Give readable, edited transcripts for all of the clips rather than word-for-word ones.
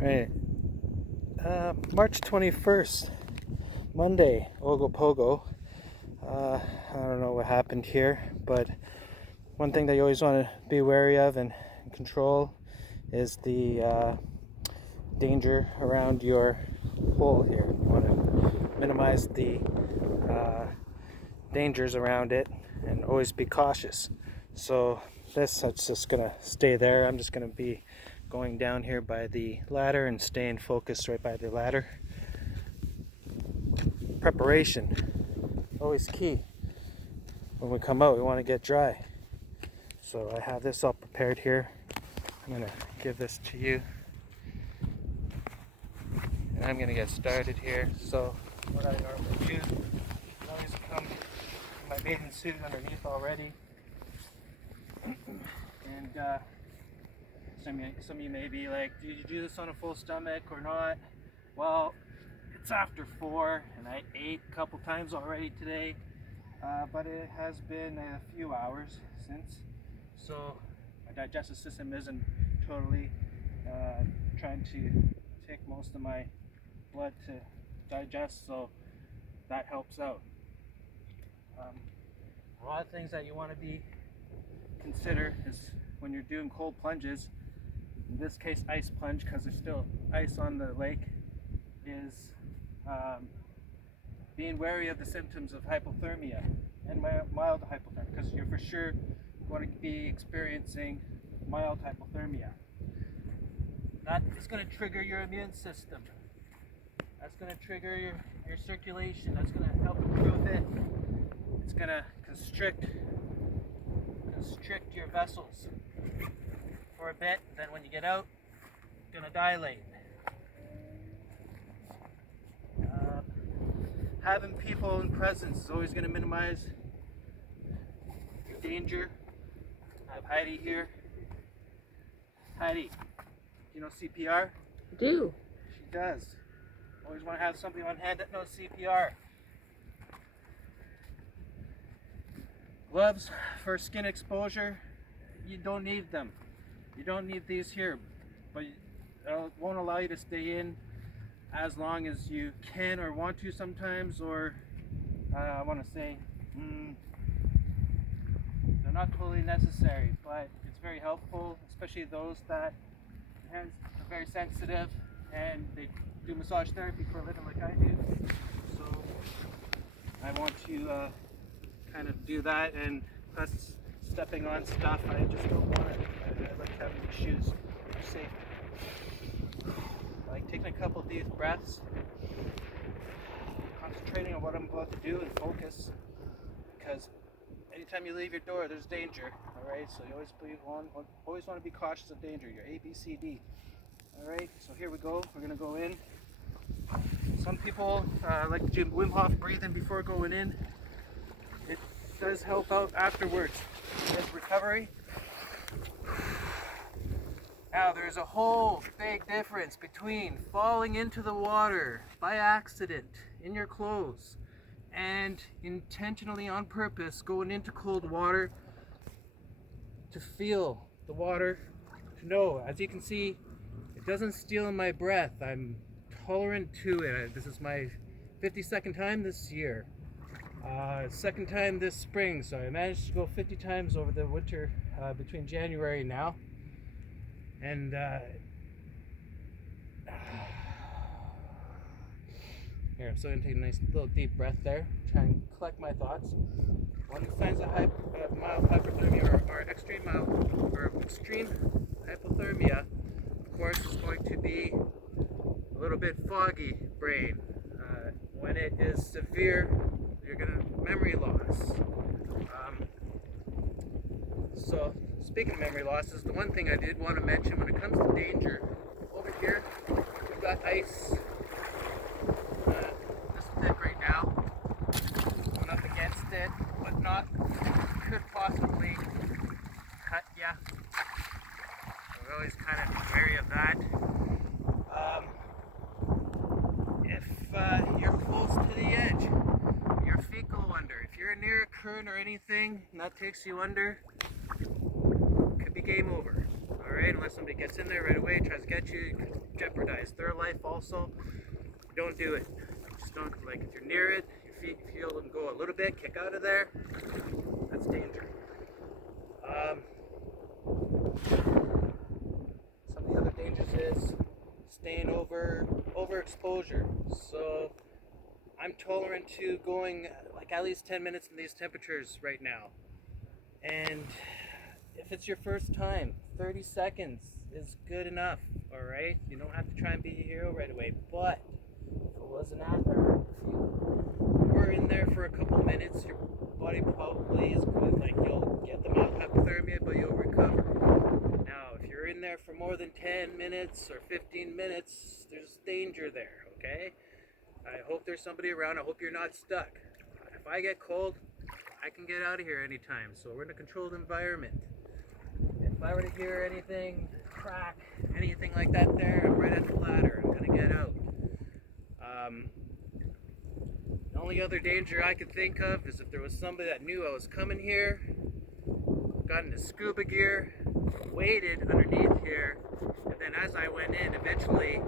Alright, March 21st, Monday, Ogopogo. I don't know what happened here, but one thing that you always want to be wary of and control is the danger around your hole here. You want to minimize the dangers around it and always be cautious. So that's just going to stay there. I'm just going to be going down here by the ladder and staying focused right by the ladder. Preparation, always key. When we come out, we want to get dry. So I have this all prepared here. I'm going to give this to you. And I'm going to get started here. So what I normally do is always come in my bathing suit underneath already. And some of you may be like, did you do this on a full stomach or not? Well, it's after 4 and I ate a couple times already today, but it has been a few hours since, so my digestive system isn't totally trying to take most of my blood to digest, so that helps out. A lot of things that you want to consider is when you're doing cold plunges, in this case ice plunge because there's still ice on the lake, is being wary of the symptoms of hypothermia and mild hypothermia, because you're for sure going to be experiencing mild hypothermia. That is going to trigger your immune system. That's going to trigger your circulation. That's going to help improve it. It's going to constrict your vessels for a bit, then when you get out, it's going to dilate. Having people in presence is always going to minimize danger. I have Heidi here. Heidi, do you know CPR? I do. She does. Always want to have somebody on hand that knows CPR. Gloves for skin exposure, you don't need them. You don't need these here, but it won't allow you to stay in as long as you can or want to sometimes, or I want to say they're not totally necessary, but it's very helpful, especially those that are very sensitive and they do massage therapy for a living like I do. So I want to kind of do that, and plus stepping on stuff, I just don't want it. I like having the shoes for safety. I like taking a couple deep breaths, concentrating on what I'm about to do and focus, because anytime you leave your door, there's danger, alright? So you always want to be cautious of danger, your ABCD. Alright, so here we go. We're going to go in. Some people like to do Wim Hof breathing before going in. It does help out afterwards. There's recovery. Now there's a whole big difference between falling into the water by accident in your clothes and intentionally on purpose going into cold water to feel the water, to know. As you can see, it doesn't steal my breath. I'm tolerant to it. This is my 52nd time this year. Second time this spring, so I managed to go 50 times over the winter between January and now. And here, I'm still going to take a nice little deep breath there, try and collect my thoughts. One of the signs of mild hypothermia or extreme hypothermia, of course, is going to be a little bit foggy brain. When it is severe, you're going to memory loss. So speaking of memory loss, is the one thing I did want to mention when it comes to danger. Over here, we've got ice. This thick right now. Going up against it, but not could possibly cut ya. So we're always kind of wary of that. If you're close to the edge, your feet go under. If you're near a current or anything and that takes you under, could be game over. Alright, unless somebody gets in there right away, tries to get you, you could jeopardize also, don't do it. Just don't, like, if you're near it, your feet feel them go a little bit, kick out of there, that's danger. Some of the other dangers is staying overexposure. So I'm tolerant to going like at least 10 minutes in these temperatures right now. And if it's your first time, 30 seconds is good enough, all right? You don't have to try and be a hero right away. But if it wasn't after, if you were in there for a couple minutes, your body probably is good. Like, you'll get the mild hypothermia, but you'll recover. Now, if you're in there for more than 10 minutes or 15 minutes, there's danger there, okay? I hope there's somebody around. I hope you're not stuck. If I get cold, I can get out of here anytime. So we're in a controlled environment. If I were to hear anything crack, anything like that there, I'm right at the ladder. I'm gonna get out. The only other danger I could think of is if there was somebody that knew I was coming here, got into scuba gear, waited underneath here, and then as I went in, eventually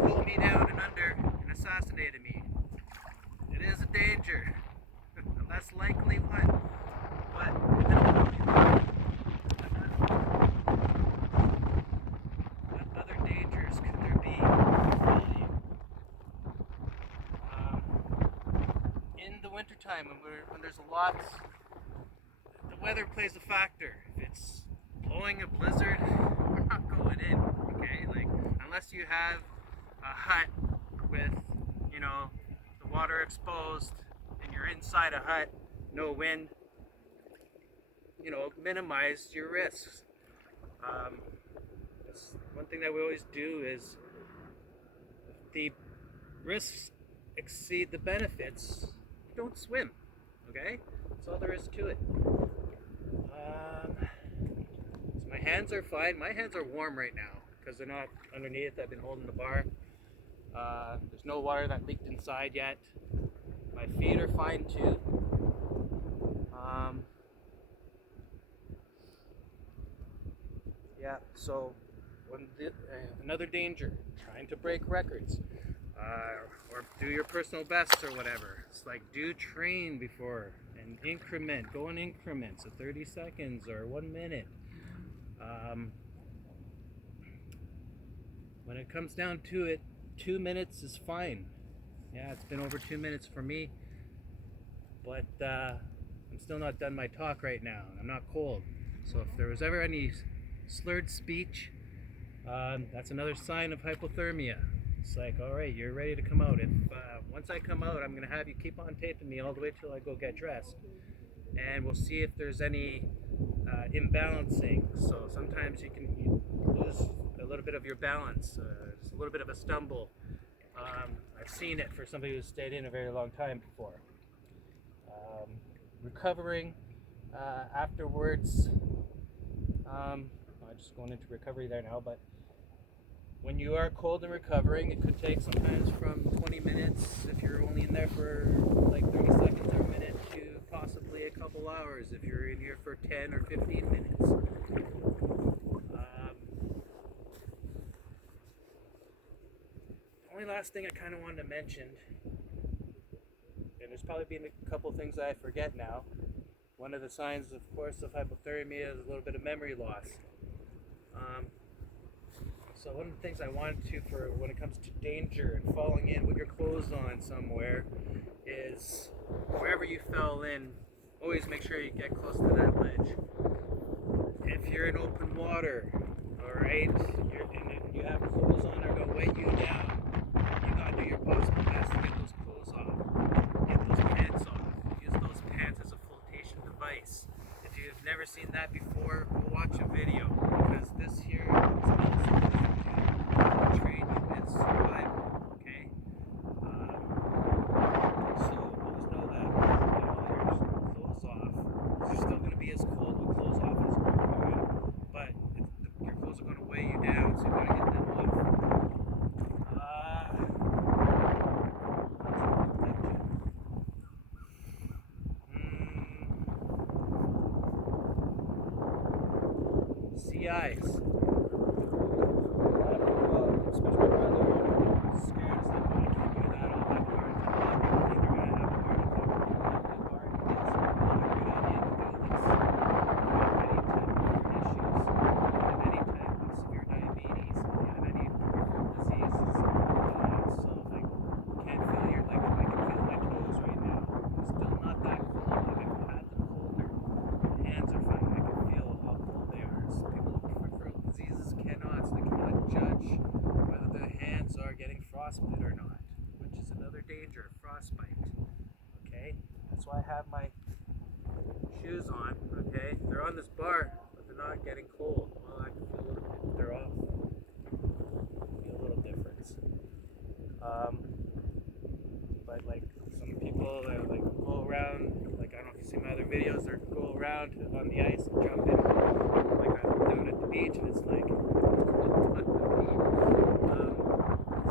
pulled me down and under and assassinated me. It is a danger. A less likely one. But what other dangers could there be? In the wintertime, when there's a lot, the weather plays a factor. If it's blowing a blizzard, we're not going in, okay? Like, unless you have a hut with, you know, the water exposed and you're inside a hut, no wind, you know, minimize your risks. That's one thing that we always do is, if the risks exceed the benefits, don't swim, okay? That's all there is to it. So my hands are fine. My hands are warm right now because they're not underneath. I've been holding the bar. There's no water that leaked inside yet. My feet are fine too. Yeah, so another danger, trying to break records. Or do your personal best or whatever. It's like, do train before and increment, go in increments of 30 seconds or 1 minute. When it comes down to it, 2 minutes is fine. Yeah, it's been over 2 minutes for me, but I'm still not done my talk right now, and I'm not cold. So if there was ever any slurred speech, that's another sign of hypothermia. It's like, all right, you're ready to come out. If once I come out, I'm gonna have you keep on taping me all the way till I go get dressed, and we'll see if there's any imbalancing. So sometimes you can lose a little bit of your balance, just a little bit of a stumble. I've seen it for somebody who's stayed in a very long time before. Recovering afterwards, I'm just going into recovery there now, but when you are cold and recovering, it could take sometimes from 20 minutes, if you're only in there for like 30 seconds or a minute, to possibly a couple hours if you're in here for 10 or 15 minutes. Only last thing I kind of wanted to mention, and there's probably been a couple things that I forget now. One of the signs, of course, of hypothermia is a little bit of memory loss. So one of the things I wanted to, for when it comes to danger and falling in with your clothes on somewhere, is wherever you fell in, always make sure you get close to that ledge. If you're in open water, alright, and you have clothes on that are going to weigh you down, you got to do your possible best to get those clothes off, get those pants off, use those pants as a flotation device. If you've never seen that before, go watch a video, because this here is also train you with survival, okay? So always know that, you know, your clothes off, you're still going to be as cold with clothes off as you're going, but your clothes are going to weigh you down. frostbite or not, which is another danger, frostbite. Okay, that's why I have my shoes on. Okay, they're on this bar, but they're not getting cold. Well, I can feel a little bit. They're off. Feel a little difference. But like some people that like go around, like I don't know if you see my other videos, they go around on the ice and jump in, like I'm down at the beach, and it's like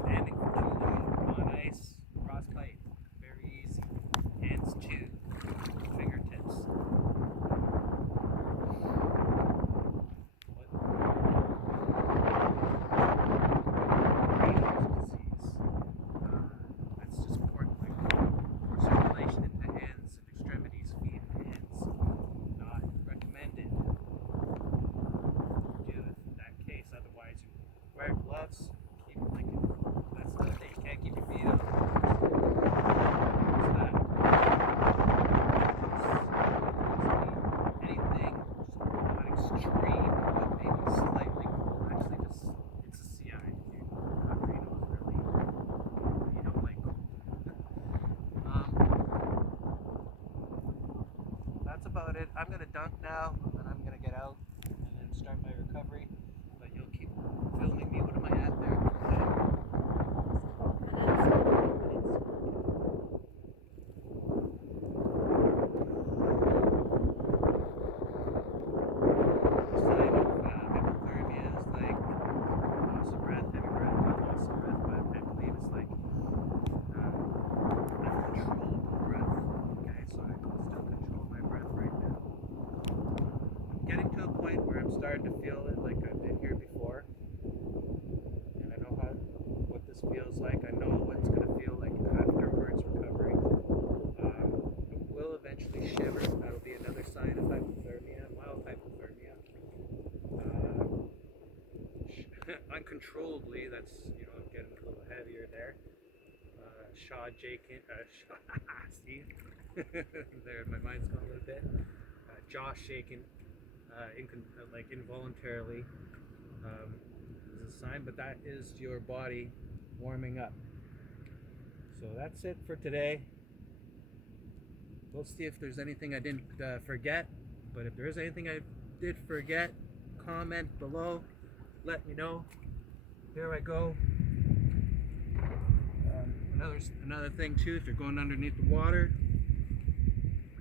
standing for too long on ice, frostbite, very easy. Hands to fingertips. That's just important, like more circulation into hands and extremities, feet and hands. Not recommended. Do in that case, otherwise you wear gloves. Keep like that's another thing. You can't keep your feet out. Anything not extreme, but maybe slightly cold. Actually, just it's a CI. After you know it's really you don't like cold. That's about it. I'm gonna dunk now, and I'm gonna get out and then start my recovery. But you'll keep filming me. What am I at there? Hypothermia is like loss of breath, heavy breath, not loss of breath, but I believe it's like uncontrollable breath. Okay, so I can still control my breath right now. I'm getting to a point where I'm starting to feel it like I've been here before, and I know what this feels like. I know what it's going to feel like afterwards recovering. It will eventually shiver. That'll be another sign of hypothermia, mild hypothermia. Uncontrollably, that's, you know, I'm getting a little heavier there. Steve, there, my mind's gone a little bit. Jaw shaking, like involuntarily, is a sign, but that is your body warming up. So that's it for today. We'll see if there's anything I didn't forget, but if there is anything I did forget, comment below, let me know. Here I go. Another thing too, if you're going underneath the water,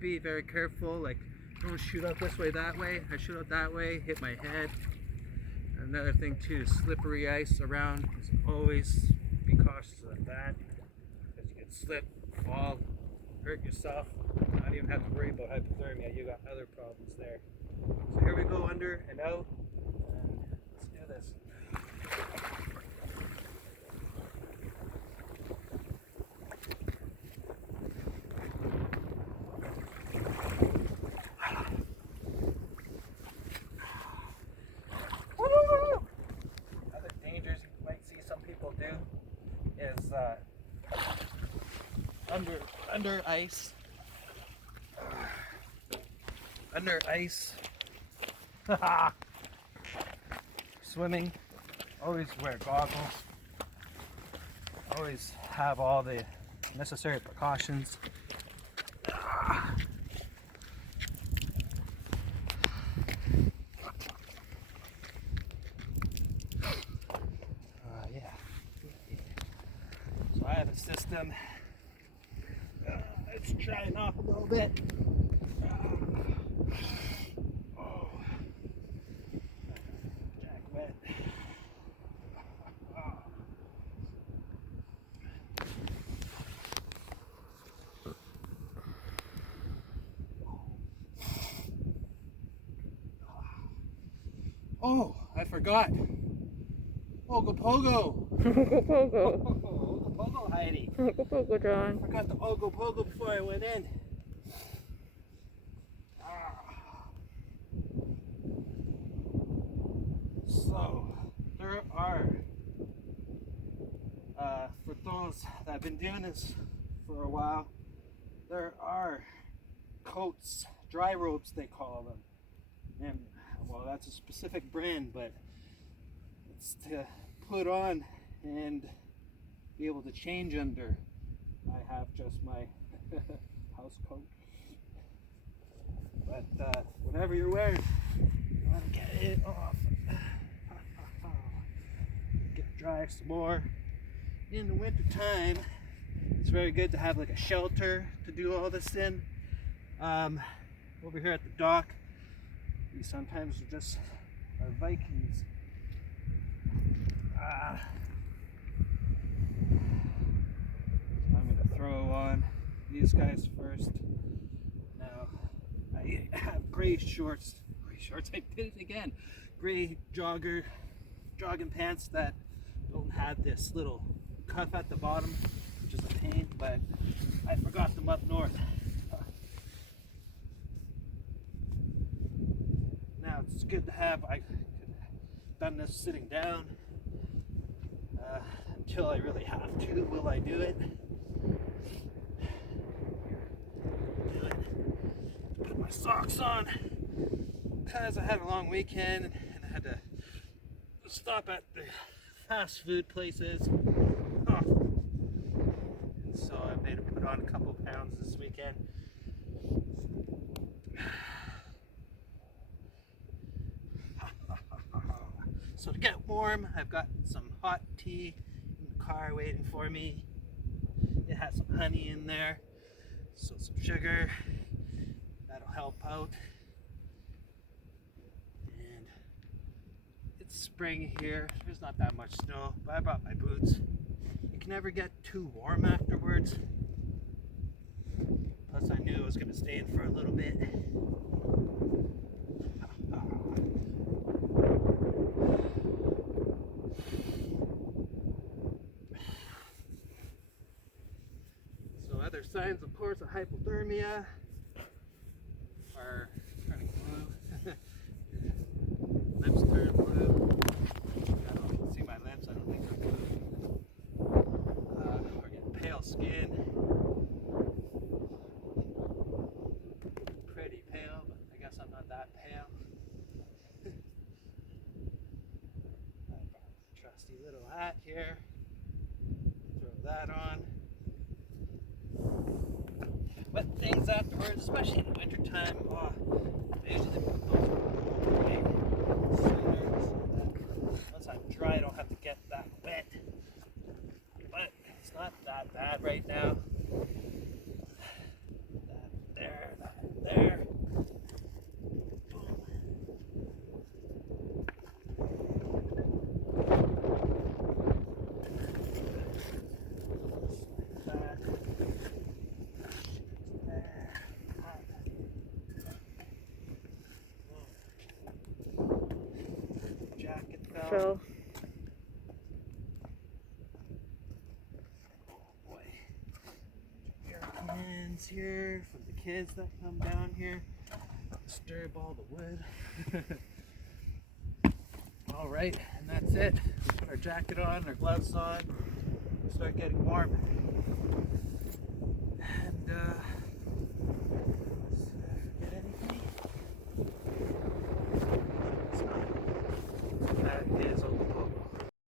be very careful. Like, don't shoot out this way, that way. I shoot out that way, hit my head. Another thing too, slippery ice around. Always be cautious of that, because you can slip, fall, hurt yourself. Not even have to worry about hypothermia. You got other problems there. So here we go, under and out, and let's do this. Other dangers you might see some people do is under ice. Under ice. Swimming. Always wear goggles. Always have all the necessary precautions. So I have a system. Let's try it off a little bit. Jack wet. Oh, I forgot. Ogopogo. Ogopogo. Ogopogo, Heidi. Ogopogo, John. I forgot the Ogopogo before I went in. So, there are, for those that have been doing this for a while, there are coats, dry ropes they call them. And, well, that's a specific brand, but it's to put on and be able to change under. I have just my house coat. But whatever you're wearing, I'll get it off. Get dry some more. In the winter time, it's very good to have like a shelter to do all this in. Over here at the dock, we sometimes just are Vikings. I'm gonna throw on these guys first. Now I have gray shorts. I did it again. Gray jogging pants that don't have this little cuff at the bottom, which is a pain, but I forgot them up north. Now it's good to have. I could have done this sitting down until I really have to. Will I do it? Put my socks on because I had a long weekend and I had to stop at the fast food places. So I made him put on a couple pounds this weekend. So to get warm, I've got some hot tea in the car waiting for me. It has some honey in there, so some sugar. That'll help out. And it's spring here. There's not that much snow, but I brought my boots. You can never get too warm afterwards. Plus I knew I was going to stay in for a little bit. So other signs, of course, of hypothermia are turning blue. Lips turn blue. I don't see my lips. I don't think they're blue. We're getting pale skin. Pretty pale, but I guess I'm not that pale. I've got a trusty little hat here. Throw that on. Wet things afterwards, especially in the winter time. I usually put those away sooner so that once I'm dry I don't have to get that wet. But it's not that bad right now. That there, that there. So, Boy, Americans here for the kids that come down here, disturb all the wood. All right, and that's it. Put our jacket on, our gloves on, start getting warm.